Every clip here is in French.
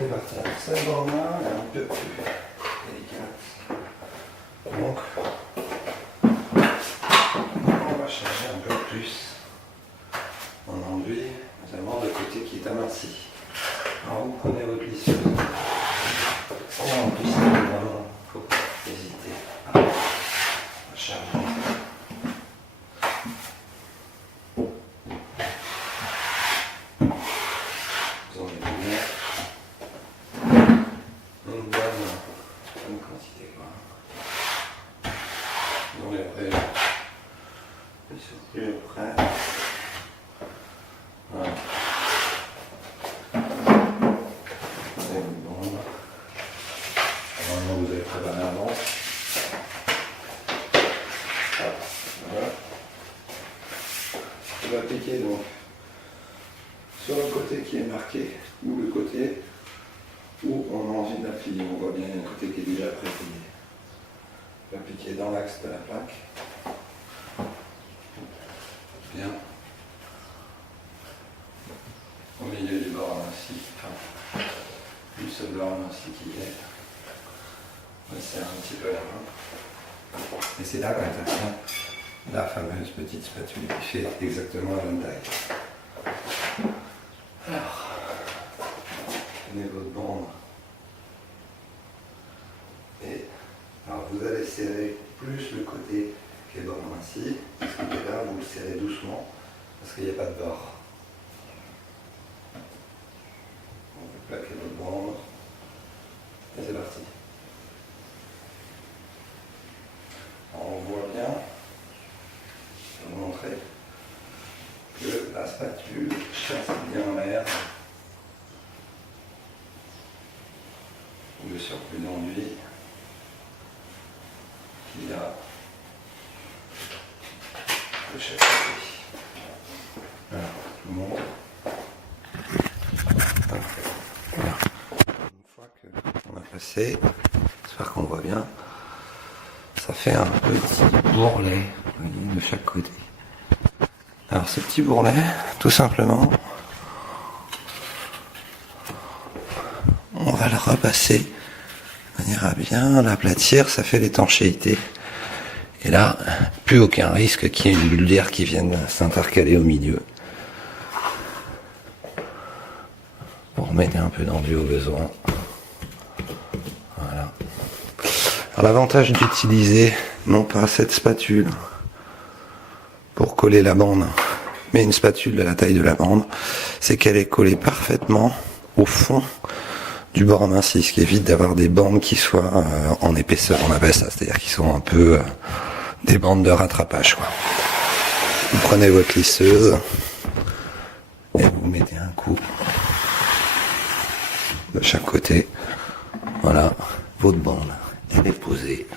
C'est parti. Cette bande-là est un peu plus délicate. Donc, on va chercher un peu plus mon enduit, notamment le côté qui est aminci. Alors vous prenez votre lisseuse. Et en plus, évidemment, il ne faut pas hésiter à charger. Vous en mettez bien une bonne quantité. Vous enlèverez le surplus après. Voilà. Normalement vous avez préparé avant. Voilà. Je vais appliquer donc sur le côté qui est marqué ou le côté où on a envie d'appliquer. On voit bien un côté qui est déjà préplié. Je vais appliquer dans l'axe de la plaque. Bien. Au milieu du bord ainsi, enfin, du seul bord ainsi qu'il est. On serre un petit peu la main. Et c'est là qu'intervient la fameuse petite spatule qui fait exactement la même taille. Alors, prenez votre bande. Et alors vous allez serrer plus le côté qui est bord ainsi. Ce côté-là, vous le serrez doucement parce qu'il n'y a pas de bord. Vous plaquez votre bande. Et c'est parti. Alors, on voit bien, je vais vous montrer, que la spatule chasse bien l'air. Le surplus d'enduit qu'il y a de chaque côté. Alors, je vous montre. Voilà. Une fois qu'on a passé, j'espère qu'on voit bien, ça fait un petit bourrelet, vous voyez, de chaque côté. Alors ce petit bourrelet, tout simplement, on va le repasser de manière à bien l'aplatir, ça fait l'étanchéité. Et là, plus aucun risque qu'il y ait une bulle d'air qui vienne s'intercaler au milieu. Pour remettre un peu d'enduit au besoin. Voilà. Alors l'avantage d'utiliser non pas cette spatule pour coller la bande, mais une spatule de la taille de la bande, c'est qu'elle est collée parfaitement au fond du bord aminci, ce qui évite d'avoir des bandes qui soient en épaisseur, on appelle ça, c'est-à-dire qui sont un peu des bandes de rattrapage, quoi. Vous prenez votre lisseuse et vous mettez un coup de chaque côté. Voilà, votre bande, elle est posée.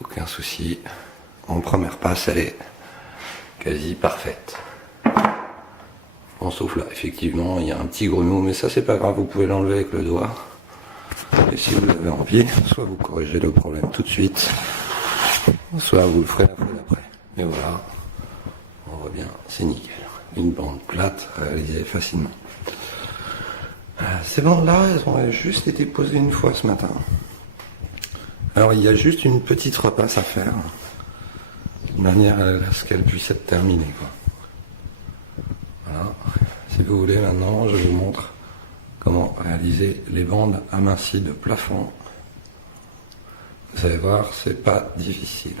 Aucun souci. En première passe, elle est quasi parfaite. Bon, sauf là, effectivement, il y a un petit grumot, mais ça, c'est pas grave, vous pouvez l'enlever avec le doigt. Et si vous avez envie, soit vous corrigez le problème tout de suite, soit vous le ferez la fois d'après. Et voilà, on voit bien, c'est nickel. Une bande plate, réalisée facilement. Ces bandes-là, elles ont juste été posées une fois ce matin. Alors, il y a juste une petite repasse à faire, de manière à ce qu'elle puisse être terminée, quoi. Voilà. Si vous voulez, maintenant, je vous montre comment réaliser les bandes amincies de plafond. Vous allez voir, c'est pas difficile.